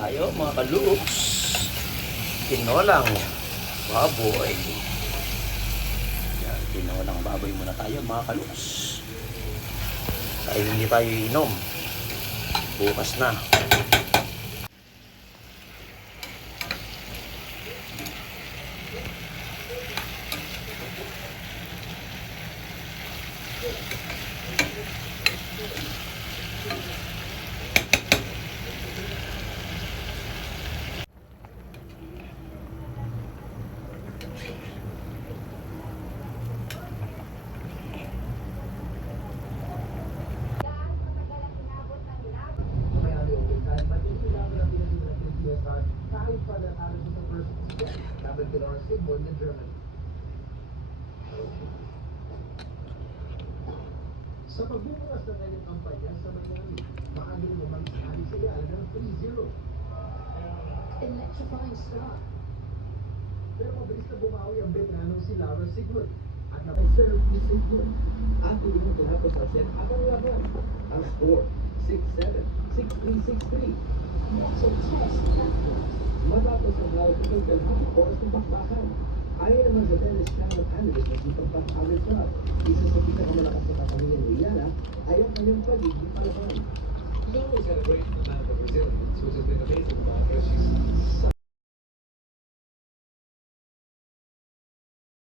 tayo mga kaluks. Tinolang baboy. Yan, tinolang baboy muna tayo mga kaluks. Dahil hindi tayo inom. Bukas na. Kahit pa na alam sa first step, dapat kailangan simbol ng Germany. Sa pagbubukas ng kanyang kampanya sa Miami, maagi naman sabi siya ng 3-0. Electrifying start. Pero mabilis na bumawi ang veteranong si Laura Sigmund at napaserve ni Sigmund. At tuloy na tinapos ang set at ang laban. Ang score, 6-7, 6-3, 6-3. So test platform. Matapos ang laro ng kalahati oras ng bakbakan. Ayon naman sa tennis channel analyst na si Pagpapalid Club, isa sa pinakamalakas na kapamilya ni Rihanna ay ang kanyang pagiging palaban. She's always had a great amount of resilience, which has been amazing about her. She's